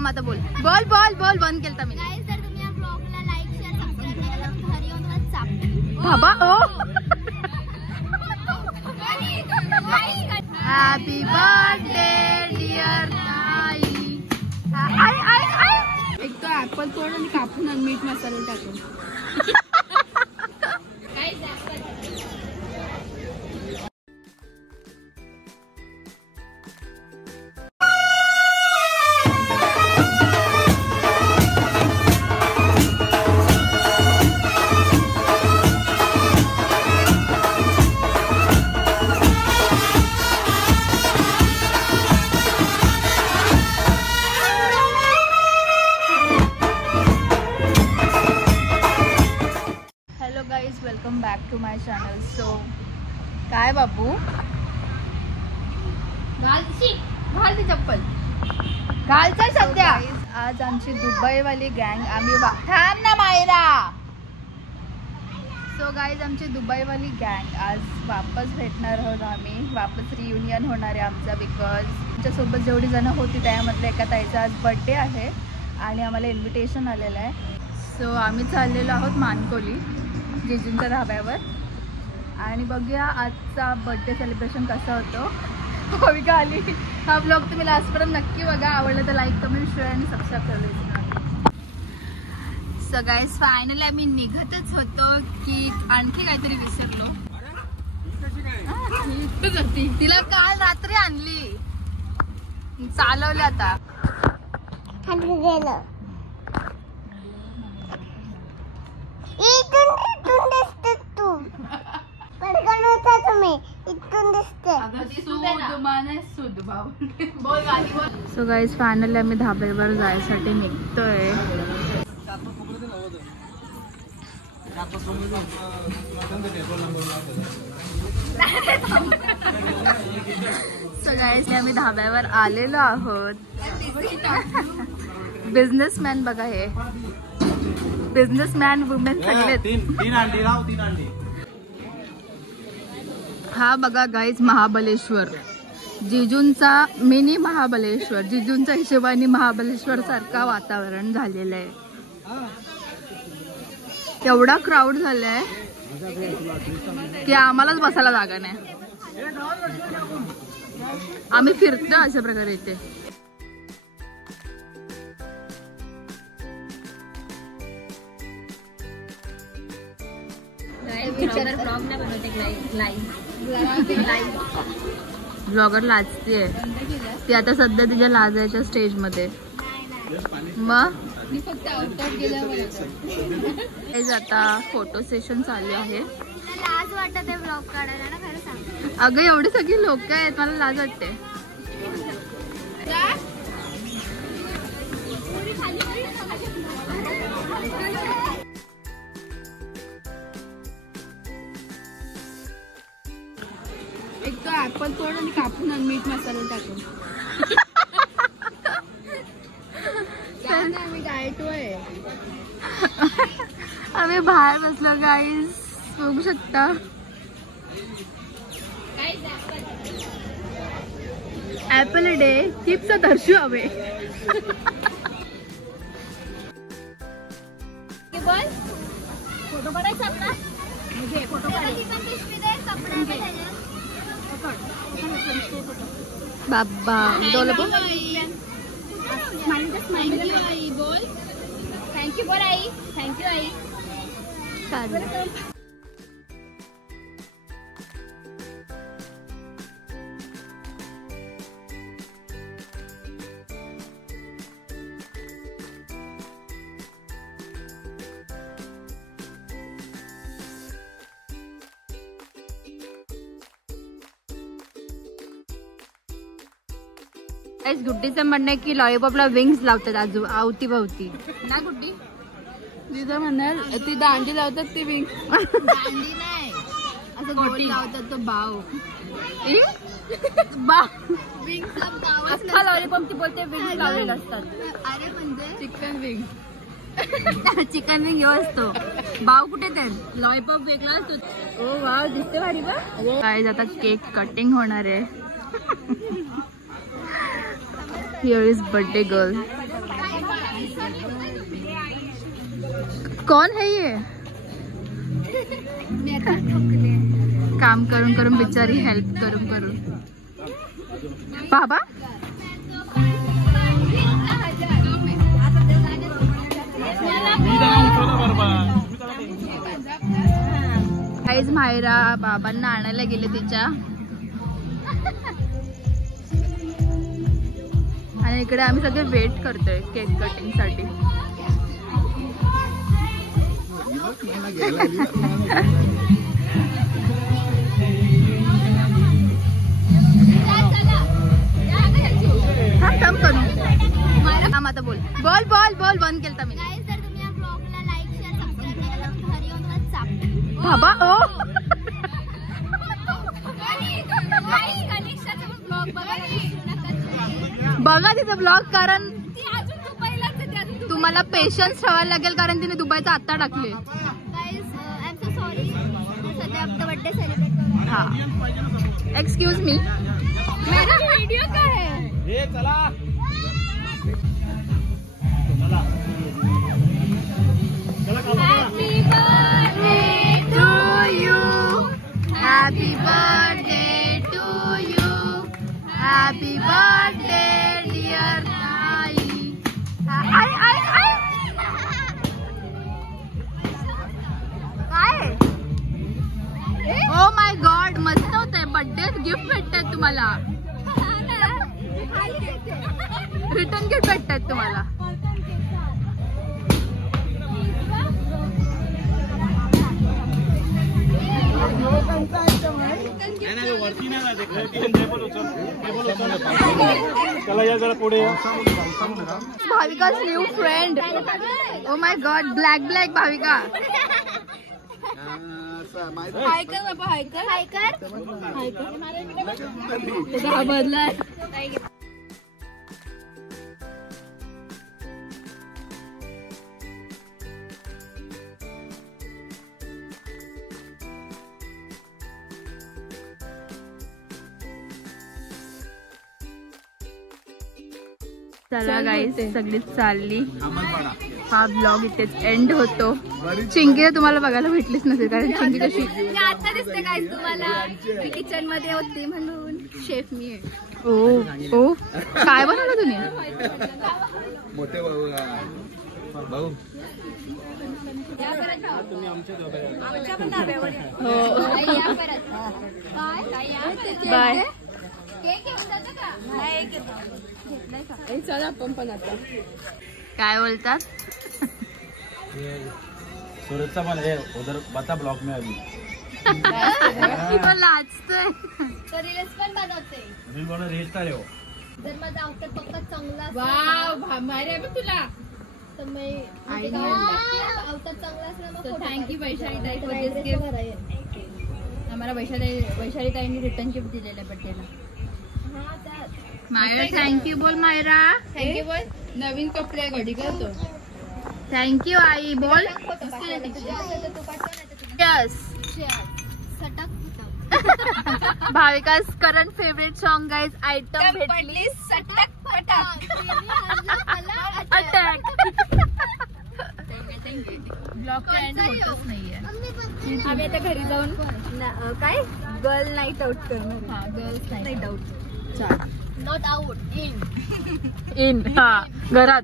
थांब आता बोल बोल बोल बोल बंद केलं मी बाबा ओ हॅपी बर्थडे डिअर ताई आई आई आई एक तो ऍपल तोड आणि कापून आणि मीठ मसाला टाकून welcome back to my channel. So काय बाबू घाल ती चप्पल घाल चल सध्या. आज आमची दुबईवाली गँग आम्ही थांब ना मायरा. सो गाईज आमची दुबईवाली गँग आज वापस भेटणार आहोत आम्ही. वापस रियुनियन होणार आहे आमचा. बिकॉज आमच्यासोबत जेवढी जणं होती त्यामधल्या एका ताईचा आज बड्डे आहे आणि आम्हाला इन्व्हिटेशन आलेलं आहे. सो आम्ही चाललेलो आहोत मानकोली जिजूंच्या धाब्यावर आणि बघूया आजचा बर्थडे सेलिब्रेशन कसा होतो. भूमिका आली. हा ब्लॉग तुम्ही लास्टपर्यंत नक्की बघा. आवडलं तर लाईक कमेंट शेअर आणि सबस्क्राईब करायला. सो गाईज फायनली आम्ही निघतच होतो की आणखी काहीतरी विसरलो. तिला काल रात्री आणली चालवली आता सो गाईज फायनली आम्ही धाब्यावर जायसाठी निघतोय. सो गाईज आम्ही धाब्यावर आलेलो आहोत. बिझनेसमॅन बघा हे बिझनेसमॅन वुमेन सगळे. हा बघा गाईज महाबलेश्वर जिजूंचा मिनी महाबलेश्वर. जिजूंच्या हिशोबाने महाबलेश्वर सारखा वातावरण झालेलं आहे. एवढा क्राऊड झालाय की आम्हालाच बसायला जागा नाही. आम्ही फिरतो अशा प्रकारे इथे. ब्लॉगर लाजतीये ती आता सध्या तिच्या लाजायच्या स्टेज मध्ये. मग आता फोटो सेशन चालू आहे. लाज वाटत आहे ब्लॉग काढायला ना खरं सांग. अगं एवढी सगळी लोक आहेत मला लाज वाटते. एक तो ऍपल तोड आणि कापून आणि मीठ मसाला टाकून आम्ही डाएटवर आम्ही बाहेर बसलो गाईज बघू शकता. ऍपल डे टिप्स दर्शू हवे. फोटो काढायचा आपला फोटो बाबा बोल थँक्यू बोल आई. थँक्यू आई. गुड्डीचं म्हणणं की लॉलीपॉपला विंग्स लावतात अवतीभवती ना गुड्डी. तिचं म्हणाल ती दांडी लावतात ती विंग्स. दांडी नाही असं गोटी लावतात तो बाव विंग्स. अख्खा लॉलीपॉप ती बोलते विंग्स लावलेले असतात. अरे म्हणजे चिकन विंग चिकन विंग ह्यो असतो. बाव कुठे ते लॉलीपॉप वेगळा असतो. ओ वाव दिसते भारी बा. काय आता केक कटिंग होणार आहे. Here is birthday girl. कौन है ये? काम करून करून बिचारी हेल्प करून करून. बाबा काहीच मायरा बाबांना आणायला गेले तिच्या. आणि इकडे आम्ही सगळे वेट करतोय केक कटिंग साठी. आता बोल बोल बोल बोल बंद केलं मी. बाबा ओ बघा तिचा ब्लॉग, कारण तुम्हाला पेशन्स ठेवायला लागेल कारण तिने दुबईचा आत्ता टाकले. हा एक्सक्यूज मी, मेरा वीडियो का है? चला Happy birthday to you. Happy birthday to you. Happy birthday dear Sai. I. काय? Oh my God, मस्त होतंय. बर्थडे गिफ्ट भेटतात तुम्हाला. रिटर्न गिफ्ट भेटतात तुम्हाला. भाविका's new friend. Oh my God, black Bhavika. हाय कर बाबा, हाय कर. हाय कर. हा बदलाय. चला गाईस, सगळीच चालली. हा ब्लॉग इथेच एंड होतो. चिंकीला तुम्हाला बघायला भेटलीच नसेल कारण चिंकी कशी आता दिसते काय तुम्हाला. मी किचन मध्ये होते म्हणून शेफ मी आहे. ओ ओ काय बनवलं तुम्ही? मोठे भाऊ बाय. काय बोलतात? सूरजचा पण है उधर बता ब्लॉक में अभी. तो लाजतोय. तो रील्स पण बनवते. रील बनव रील का रे हो. जर माझा आउटफिट पक्का चांगला वाव मारे बघ तुला. तर मी आउटफिट चांगला असला मग थँक्यू वैशाली ताई फॉर दिस गिफ्ट. आम्हाला वैशाली ताईंनी रिटर्न गिफ्ट दिलेलं बर्थडेला. मायरा थँक्यू बोल. मायरा थँक्यू बोल. नवीन कपडे घडी करतो. थँक्यू आई बोल. यस. भाविका's current favorite song guys. Item भेटली सटक फटक अटॅक. ब्लॉग एंड होतच नाहीये. आम्ही आता घरी जाऊन काय गर्ल नाईट आउट करणार. हा girls night out. Not out in in. हा घरात.